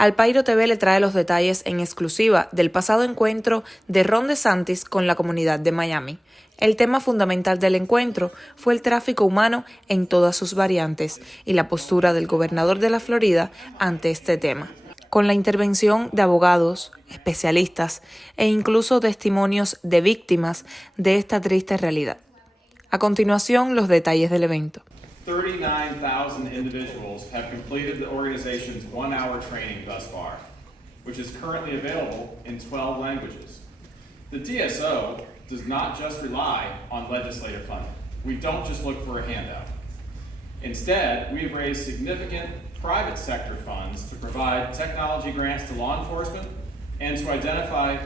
Al PAIRO TV le trae los detalles en exclusiva del pasado encuentro de Desantis con la comunidad de Miami. El tema fundamental del encuentro fue el tráfico humano en todas sus variantes y la postura del gobernador de la Florida ante este tema, con la intervención de abogados, especialistas e incluso testimonios de víctimas de esta triste realidad. A continuación, los detalles del evento. 39,000 individuals have completed the organization's one-hour training thus far, which is currently available in 12 languages. The DSO does not just rely on legislative funding. We don't just look for a handout. Instead, we have raised significant private sector funds to provide technology grants to law enforcement and to identify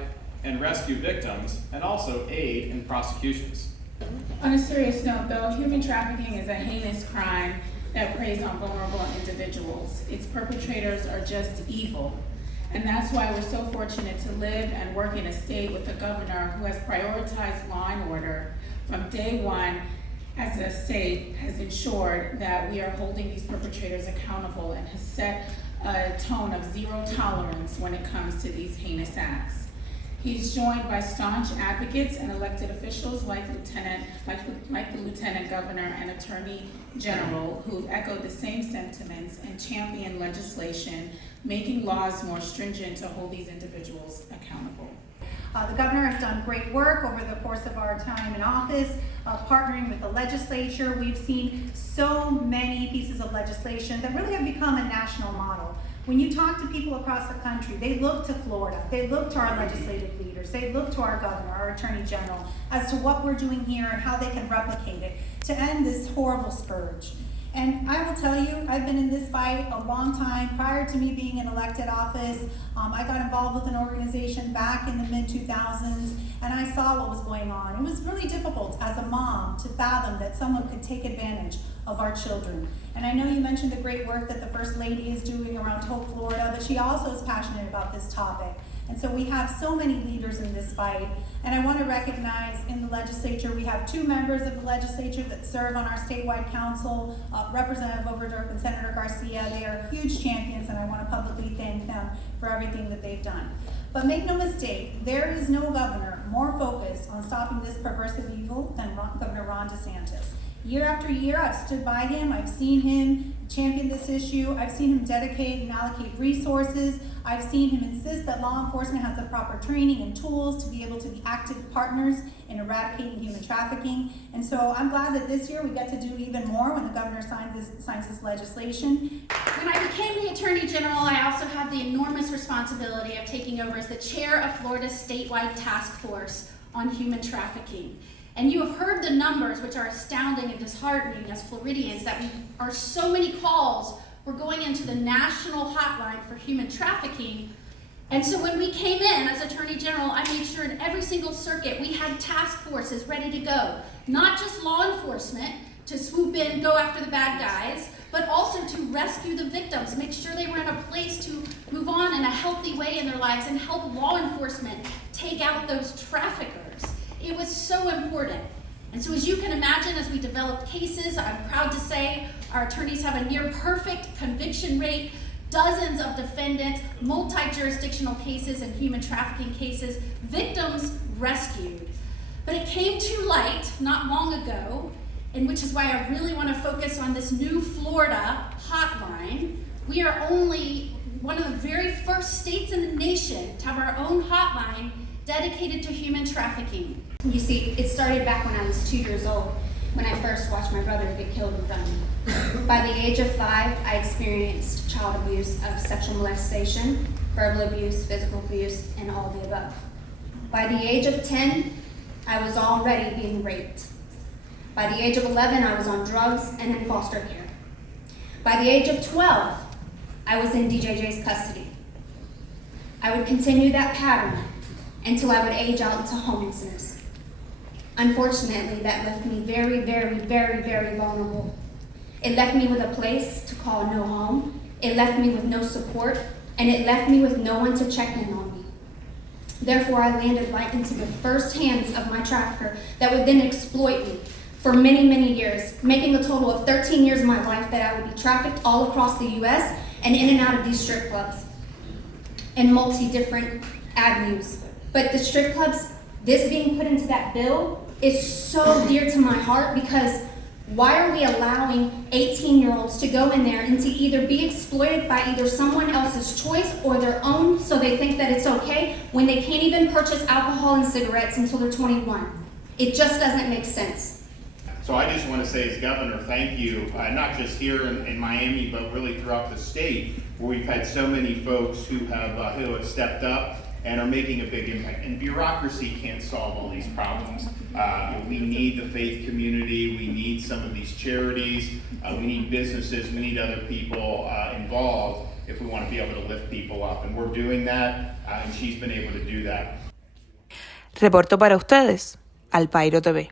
and rescue victims and also aid in prosecutions. On a serious note, though, human trafficking is a heinous crime that preys on vulnerable individuals. Its perpetrators are just evil. And that's why we're so fortunate to live and work in a state with a governor who has prioritized law and order from day one. As the state has ensured that we are holding these perpetrators accountable and has set a tone of zero tolerance when it comes to these heinous acts. He's joined by staunch advocates and elected officials like the Lieutenant Governor and Attorney General, who've echoed the same sentiments and championed legislation, making laws more stringent to hold these individuals accountable. The governor has done great work over the course of our time in office, partnering with the legislature. We've seen so many pieces of legislation that really have become a national model. When you talk to people across the country, they look to Florida, they look to our legislative leaders, they look to our governor, our attorney general, as to what we're doing here and how they can replicate it to end this horrible scourge. And I will tell you, I've been in this fight a long time. Prior to me being in elected office, I got involved with an organization back in the mid-2000s, and I saw what was going on. It was really difficult as a mom to fathom that someone could take advantage of our children. And I know you mentioned the great work that the First Lady is doing around Hope, Florida, but she also is passionate about this topic. And so we have so many leaders in this fight. And I want to recognize in the legislature, we have 2 members of the legislature that serve on our statewide council, Representative Oberdorf and Senator Garcia. They are huge champions, and I want to publicly thank them for everything that they've done. But make no mistake, there is no governor more focused on stopping this perversive evil than Governor Ron DeSantis. Year after year, I've stood by him. I've seen him champion this issue. I've seen him dedicate and allocate resources. I've seen him insist that law enforcement has the proper training and tools to be able to be active partners in eradicating human trafficking. And so I'm glad that this year we get to do even more when the governor signs this legislation. When I became the Attorney General, I also had the enormous responsibility of taking over as the chair of Florida's statewide task force on human trafficking. And you have heard the numbers, which are astounding and disheartening as Floridians, that we are so many calls. We're going into the national hotline for human trafficking. And so when we came in as Attorney General, I made sure in every single circuit we had task forces ready to go. Not just law enforcement to swoop in, go after the bad guys, but also to rescue the victims, make sure they were in a place to move on in a healthy way in their lives and help law enforcement take out those traffickers. It was so important. And so as you can imagine, as we develop cases, I'm proud to say our attorneys have a near perfect conviction rate, dozens of defendants, multi-jurisdictional cases and human trafficking cases, victims rescued. But it came to light not long ago, and which is why I really want to focus on this new Florida hotline. We are only one of the very first states in the nation to have our own hotline dedicated to human trafficking. You see, it started back when I was 2 years old, when I first watched my brother get killed in front of me. By the age of 5, I experienced child abuse of sexual molestation, verbal abuse, physical abuse, and all the above. By the age of 10, I was already being raped. By the age of 11, I was on drugs and in foster care. By the age of 12, I was in DJJ's custody. I would continue that pattern until I would age out into homelessness. Unfortunately, that left me very, very, very, very vulnerable. It left me with a place to call no home. It left me with no support, and it left me with no one to check in on me. Therefore, I landed right into the first hands of my trafficker that would then exploit me for many, many years, making a total of 13 years of my life that I would be trafficked all across the U.S. and in and out of these strip clubs. in multi-different avenues. But the strip clubs, this being put into that bill is so dear to my heart, because why are we allowing 18-year-olds to go in there and to either be exploited by either someone else's choice or their own, so they think that it's okay, when they can't even purchase alcohol and cigarettes until they're 21? It just doesn't make sense. So I just want to say, as governor, thank you, not just here in Miami, but really throughout the state, where we've had so many folks who have stepped up and are making a big impact. And bureaucracy can't solve all these problems. We need the faith community, we need some of these charities, we need businesses, we need other people involved if we want to be able to lift people up. And we're doing that, and she's been able to do that. Reporto para ustedes, al PAIRO TV.